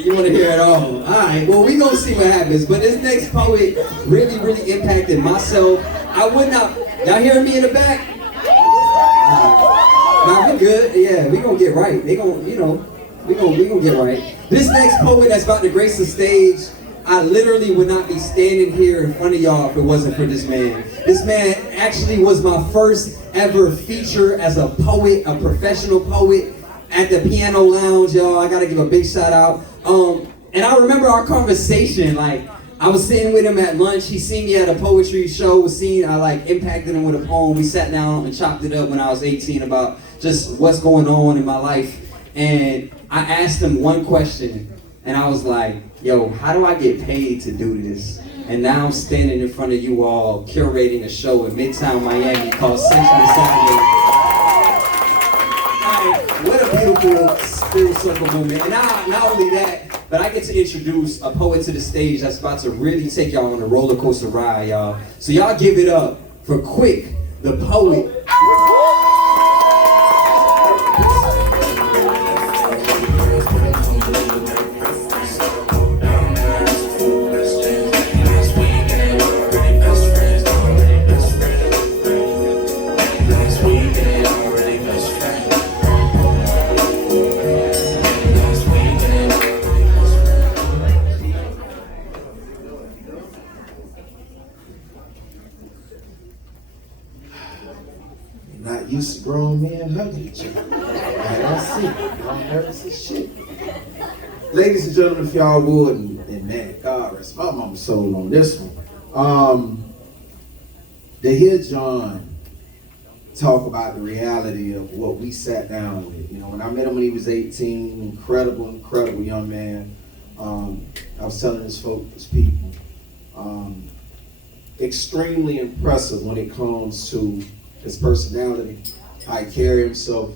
You want to hear it all? All right, well, we gonna see what happens. But this next poet really, really impacted myself. I would not, y'all hearing me in the back? Nah, we good. Yeah, we gonna get right. They gonna, we gonna get right. This next poet that's about to grace the stage, I literally would not be standing here in front of y'all if it wasn't for this man. This man actually was my first ever feature as a poet, a professional poet at the Piano Lounge, y'all. I gotta give a big shout out. And I remember our conversation, like, I was sitting with him at lunch. He seen me at a poetry show, I impacted him with a poem. We sat down and chopped it up when I was 18 about just what's going on in my life. And I asked him one question, and I was like, yo, how do I get paid to do this? And now I'm standing in front of you all, curating a show in Midtown Miami called Sensual Saturday. What a beautiful spirit circle moment. And not only that, but I get to introduce a poet to the stage that's about to really take y'all on a roller coaster ride, y'all. So y'all give it up for Quick, the poet. Not used to grown men hugging each other. That's it. Y'all nervous as shit. Ladies and gentlemen, if y'all would, and man, God rest my mama's soul on this one. To hear John talk about the reality of what we sat down with. When I met him when he was 18, incredible young man. I was telling his people, extremely impressive when it comes to his personality, how he carries himself,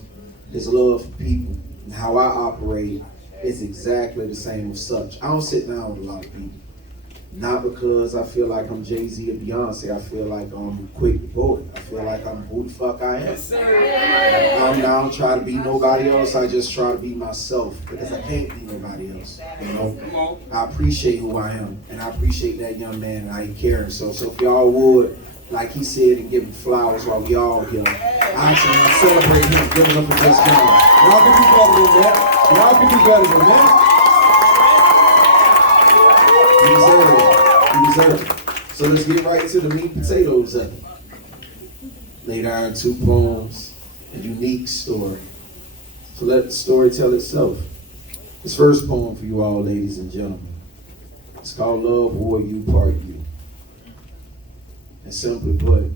his love for people, and how I operate is exactly the same as such. I don't sit down with a lot of people. Not because I feel like I'm Jay-Z or Beyonce. I feel like I'm QUICKThePoet. I feel like I'm who the fuck I am. Yes, sir. I don't try to be nobody else. I just try to be myself because I can't be nobody else. I appreciate who I am, and I appreciate that young man and how he carries himself. So if y'all would, like he said, and give him flowers while we all here, I actually celebrate him. Give it up for this guy. Y'all can do better than that. Y'all can do better than that. You deserve it. So let's get right to the meat and potatoes of it. Laid down 2 poems, a unique story. So let the story tell itself. This first poem for you all, ladies and gentlemen. It's called Love War You Part You. And simply put,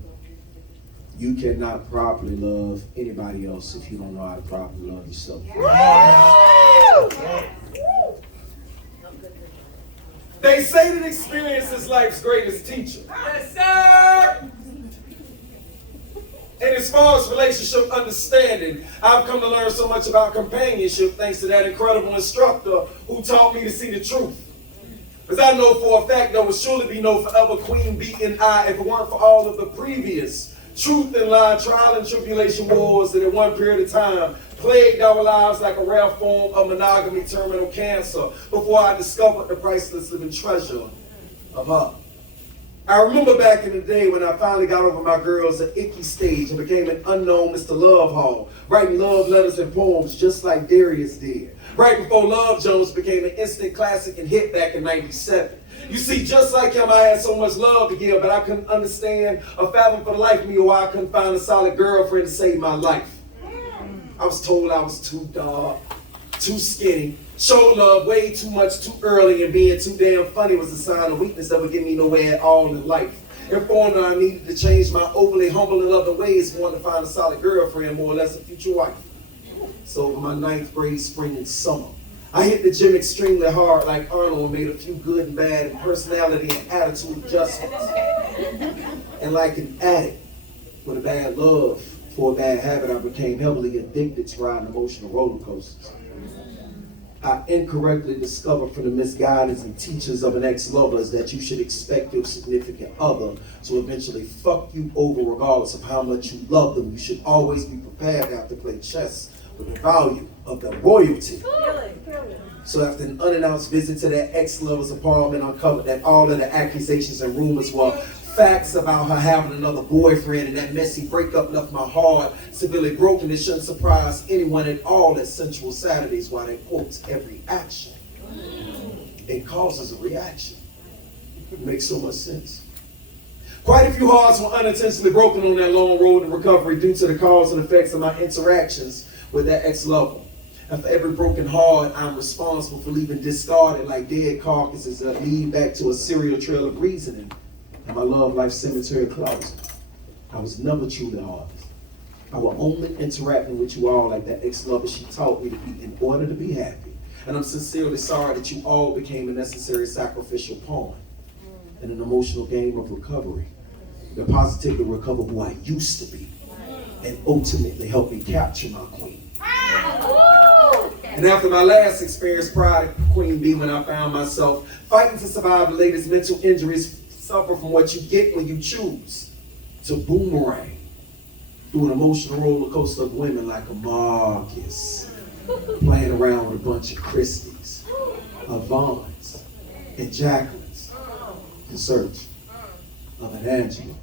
you cannot properly love anybody else if you don't know how to properly love yourself. They say that experience is life's greatest teacher. Yes, sir! And as far as relationship understanding, I've come to learn so much about companionship thanks to that incredible instructor who taught me to see the truth. Because I know for a fact there would surely be no forever queen bee and I if it weren't for all of the previous truth and lie, trial and tribulation wars that at one period of time plagued our lives like a rare form of monogamy terminal cancer before I discovered the priceless living treasure of her. I remember back in the day when I finally got over my girl's icky stage and became an unknown Mr. Love Hall, writing love letters and poems just like Darius did. Right before Love Jones became an instant classic and hit back in '97. You see, just like him, I had so much love to give, but I couldn't understand or fathom for the life of me why I couldn't find a solid girlfriend to save my life. I was told I was too dark, too skinny, showed love way too much too early, and being too damn funny was a sign of weakness that would get me nowhere at all in life. Informed that I needed to change my overly humble and other ways for wanting to find a solid girlfriend, more or less a future wife. So over my 9th grade spring and summer, I hit the gym extremely hard like Arnold and made a few good and bad and personality and attitude adjustments. And like an addict with a bad love for a bad habit, I became heavily addicted to riding emotional roller coasters. I incorrectly discovered from the misguidance and teachings of an ex-lover is that you should expect your significant other to eventually fuck you over regardless of how much you love them. You should always be prepared to have to play chess with the value of the royalty. So after an unannounced visit to that ex-lover's apartment, uncovered that all of the accusations and rumors were facts about her having another boyfriend, and that messy breakup left my heart severely broken. It shouldn't surprise anyone at all that Sensual Saturdays, while they quotes every action, it causes a reaction. It makes so much sense. Quite a few hearts were unintentionally broken on that long road to recovery due to the cause and effects of my interactions with that ex-lover. And for every broken heart, I'm responsible for leaving discarded like dead carcasses that lead back to a serial trail of reasoning in my love life cemetery closet. I was never truly honest. I was only interacting with you all like that ex-lover she taught me to be in order to be happy. And I'm sincerely sorry that you all became a necessary sacrificial pawn in an emotional game of recovery that positively recover who I used to be and ultimately help me capture my queen. And after my last experience prior to Queen Bee, when I found myself fighting to survive the latest mental injuries suffer from what you get when you choose to boomerang through an emotional roller coaster of women like a Marcus, playing around with a bunch of Christies, Avons, and Jacquelines in search of an Angela.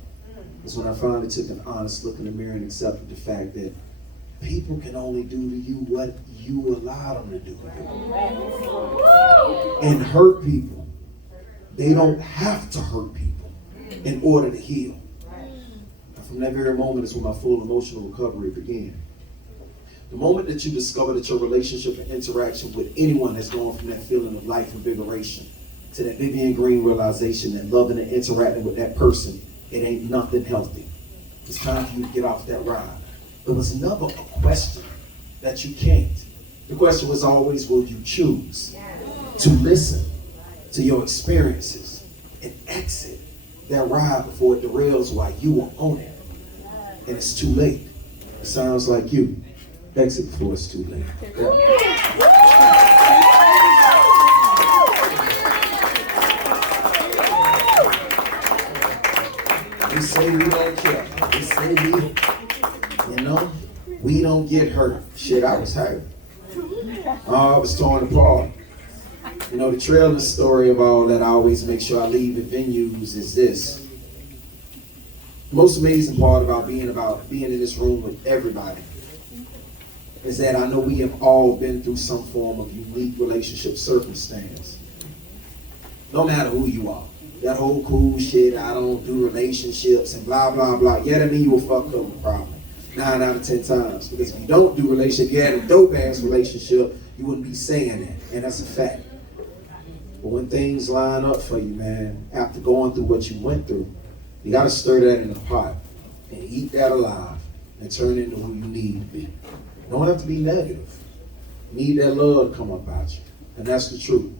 Is when I finally took an honest look in the mirror and accepted the fact that people can only do to you what you allow them to do to you. And hurt people, they don't have to hurt people in order to heal. And from that very moment is when my full emotional recovery began. The moment that you discover that your relationship and interaction with anyone has gone from that feeling of life invigoration to that Vivian Green realization that loving and interacting with that person, it ain't nothing healthy. It's time for you to get off that ride. There was never a question that you can't. The question was always, will you choose to listen to your experiences and exit that ride before it derails while you are on it? And it's too late. It sounds like you. Exit before it's too late. We say we don't care. We say we don't get hurt. Shit, I was hurt. I was torn apart. The trailing story of all that I always make sure I leave at venues is this. The most amazing part about being in this room with everybody is that I know we have all been through some form of unique relationship circumstance. No matter who you are. That whole cool shit, I don't do relationships and blah, blah, blah. Yeah, that means you will fuck up with problem 9 out of 10 times. Because if you don't do relationship, you had a dope ass relationship, you wouldn't be saying that. And that's a fact. But when things line up for you, man, after going through what you went through, you gotta stir that in the pot and eat that alive and turn into who you need to be. You don't have to be negative. You need that love to come up out you. And that's the truth.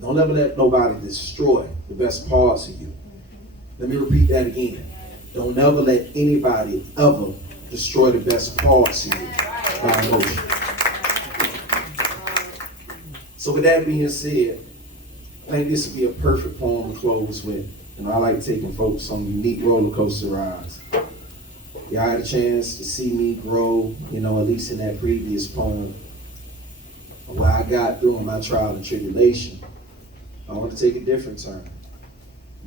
Don't ever let nobody destroy the best parts of you. Let me repeat that again. Don't ever let anybody ever destroy the best parts of you by emotion. So with that being said, I think this would be a perfect poem to close with. I like taking folks on unique roller coaster rides. Y'all had a chance to see me grow, at least in that previous poem, where I got through my trial and tribulation. I want to take a different turn.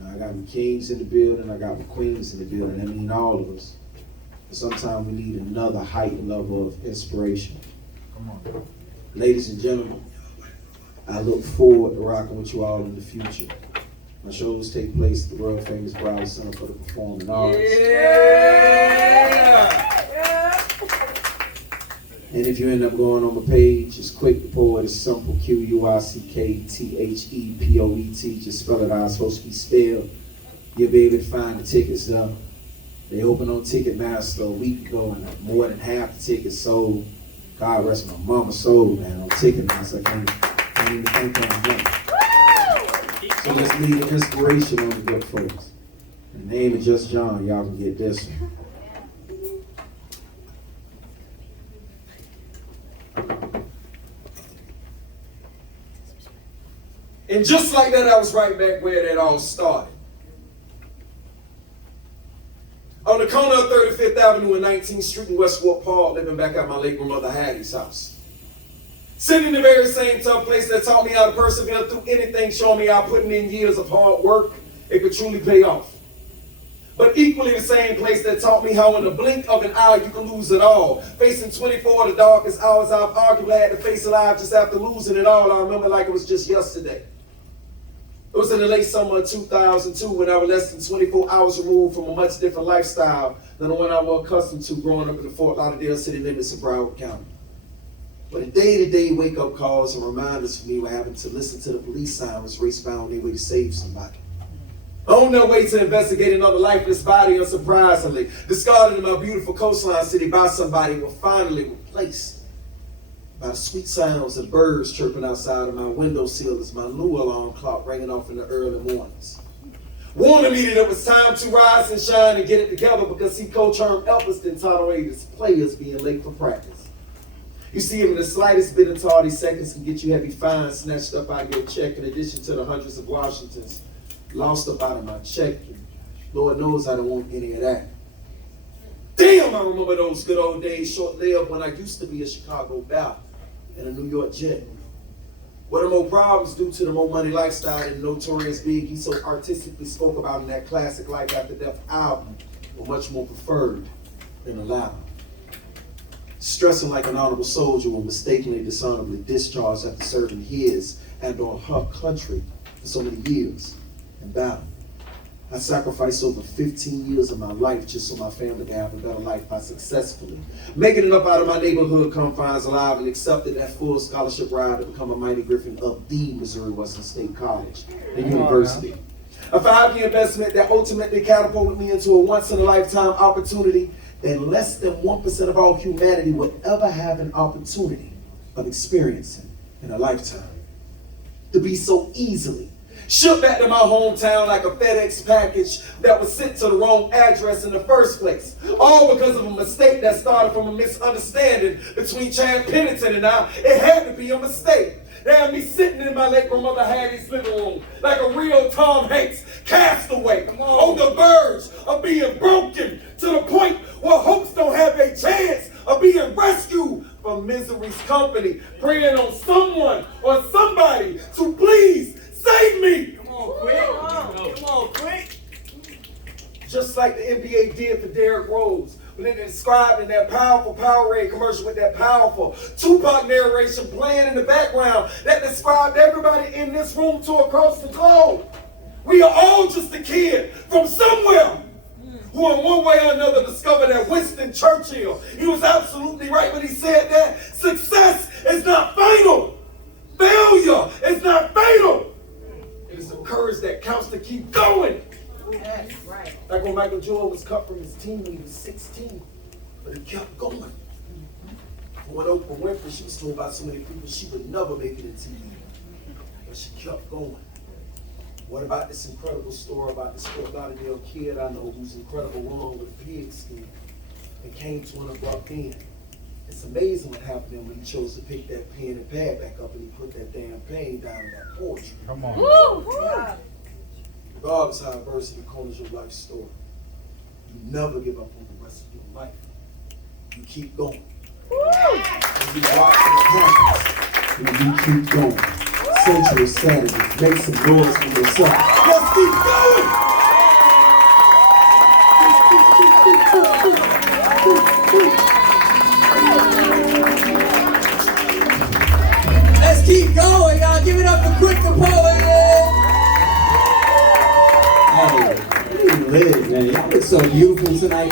I got my kings in the building, I got my queens in the building. That means all of us. But sometimes we need another heightened level of inspiration. Come on. Ladies and gentlemen, I look forward to rocking with you all in the future. My shows take place at the world famous Broward Center for the Performing Arts. Yeah! And if you end up going on my page, it's QUICKThePoet. It's simple, QUICKThePoet. Just spell it out. It's supposed to be spelled. You'll be able to find the tickets there. They opened on Ticketmaster a week ago, and more than half the tickets sold. God rest my mama's soul, man, on Ticketmaster. I can't even think on that. So let's leave the inspiration on the good folks. In the name of Just John, y'all can get this one. And just like that, I was right back where that all started. On the corner of 35th Avenue and 19th Street in Westport Park, living back at my late grandmother Hattie's house. Sitting in the very same tough place that taught me how to persevere through anything, showing me how putting in years of hard work, it could truly pay off. But equally the same place that taught me how in the blink of an eye you can lose it all. Facing 24 of the darkest hours I've arguably had to face alive just after losing it all. I remember like it was just yesterday. It was in the late summer of 2002 when I was less than 24 hours removed from a much different lifestyle than the one I was accustomed to growing up in the Fort Lauderdale city limits of Broward County. But the day-to-day wake-up calls and reminders for me were having to listen to the police sirens race by on their way to save somebody. On their way to investigate another lifeless body, unsurprisingly, discarded in my beautiful coastline city by somebody, were finally replaced by the sweet sounds of birds chirping outside of my windowsill as my new alarm clock ringing off in the early mornings. Warning me that it was time to rise and shine and get it together because see, Coach Herm Elvis didn't tolerate his players being late for practice. You see, even the slightest bit of tardy seconds can get you heavy fines snatched up out of your check in addition to the hundreds of Washingtons lost up out of my check. Lord knows I don't want any of that. Damn, I remember those good old days, short-lived, when I used to be a Chicago Bear and a New York Jet. What the more problems due to the more money lifestyle that Notorious Big he so artistically spoke about in that classic Life After Death album were much more preferred than allowed. Stressing like an honorable soldier when mistakenly dishonorably discharged after serving his and or her country for so many years in battle. I sacrificed over 15 years of my life just so my family can have a better life by successfully making it up out of my neighborhood confines alive and accepted that full scholarship ride to become a Mighty Griffin of the Missouri Western State College and University. A 5-year investment that ultimately catapulted me into a once-in-a-lifetime opportunity that less than 1% of all humanity would ever have an opportunity of experiencing in a lifetime. To be so easily shipped back to my hometown like a FedEx package that was sent to the wrong address in the first place. All because of a mistake that started from a misunderstanding between Chad Pennington and I. It had to be a mistake. They had me sitting in my late grandmother Hattie's living room like a real Tom Hanks castaway on the verge of being broken to the point where hopes don't have a chance of being rescued from misery's company, praying on someone or somebody to please save me. Come on, quick. Come on, quick. Just like the NBA did for Derrick Rose when they described in that powerful Powerade commercial with that powerful Tupac narration playing in the background that described everybody in this room to across the globe. We are all just a kid from somewhere who in one way or another discovered that Winston Churchill, he was absolutely right when he said that success is not final. Failure is not fatal. It is the courage that counts to keep going. Yes, right. Like when Michael Jordan was cut from his team when he was 16, but he kept going. When Oprah Winfrey, she was told by so many people she would never make it in TV, but she kept going. What about this incredible story about this Fort Lauderdale kid I know who's incredible wrong with a pig skin and came to an abrupt end? It's amazing what happened to him when he chose to pick that pen and pad back up and he put that damn pain down in that poetry. Come on. Woo! Yeah. Regardless how adversity corners your life story, you never give up on the rest of your life. You keep going. And you watch what happens. And you keep going. Sensual Saturday. Make some noise for yourself. Let's keep going! Let's keep going, y'all. Give it up for QUICKThePoet. Hey, you live, man. Y'all look so beautiful tonight.